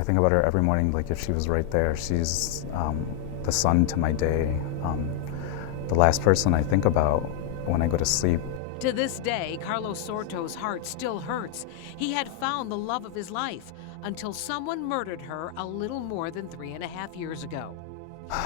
I think about her every morning, like if she was right there. She's the sun to my day, the last person I think about when I go to sleep. To this day, Carlos Sorto's heart still hurts. He had found the love of his life until someone murdered her a little more than 3.5 years ago.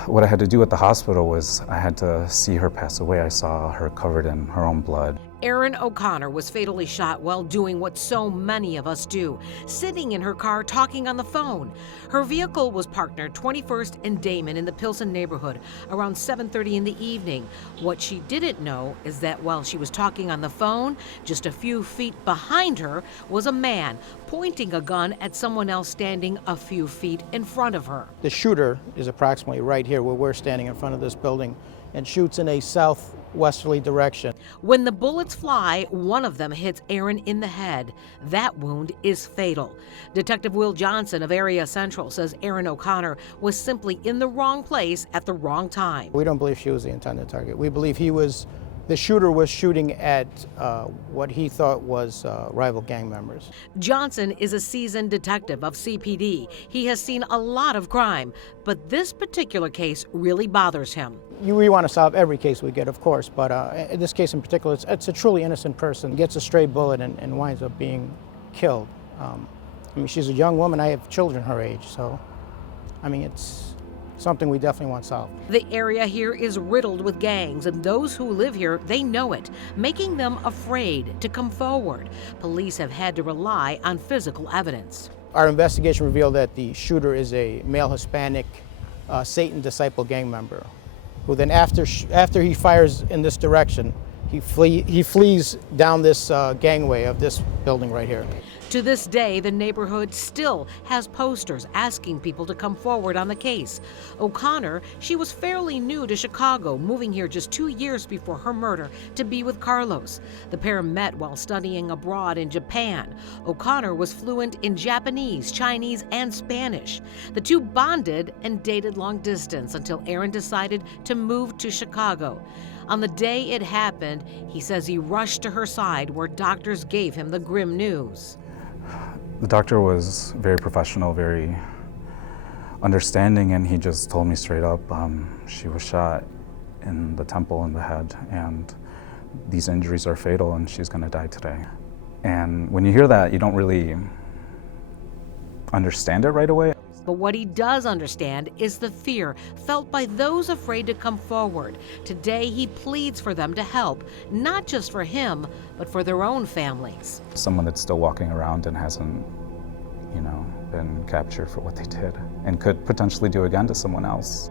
What I had to do at the hospital was I had to see her pass away. I saw her covered in her own blood. Erin O'Connor was fatally shot while doing what so many of us do, sitting in her car talking on the phone. Her vehicle was parked near 21st and Damon in the Pilsen neighborhood around 7:30 in the evening. What she didn't know is that while she was talking on the phone, just a few feet behind her was a man pointing a gun at someone else standing a few feet in front of her. The shooter is approximately right here where we're standing in front of this building and shoots in a southwesterly direction. When the bullets fly, one of them hits Erin in the head. That wound is fatal. Detective Will Johnson of Area Central says Erin O'Connor was simply in the wrong place at the wrong time. We don't believe she was the intended target. We believe the shooter was shooting at what he thought was rival gang members. Johnson is a seasoned detective of CPD. He has seen a lot of crime, but this particular case really bothers him. We want to solve every case we get, of course, but in this case in particular, it's a truly innocent person, gets a stray bullet and winds up being killed. I mean, she's a young woman. I have children her age, so, I mean, it's something we definitely want solved. The area here is riddled with gangs, and those who live here, they know it, making them afraid to come forward. Police have had to rely on physical evidence. Our investigation revealed that the shooter is a male Hispanic Satan disciple gang member, who then after he fires in this direction, he flees down this gangway of this building right here. To this day, the neighborhood still has posters asking people to come forward on the case. O'Connor, she was fairly new to Chicago, moving here just 2 years before her murder to be with Carlos. The pair met while studying abroad in Japan. O'Connor was fluent in Japanese, Chinese, and Spanish. The two bonded and dated long distance until Erin decided to move to Chicago. On the day it happened, he says he rushed to her side where doctors gave him the grim news. The doctor was very professional, very understanding, and he just told me straight up, she was shot in the temple and the head, and these injuries are fatal, and she's gonna die today. And when you hear that, you don't really understand it right away. But what he does understand is the fear felt by those afraid to come forward. Today, he pleads for them to help, not just for him, but for their own families. Someone that's still walking around and hasn't, been captured for what they did and could potentially do again to someone else.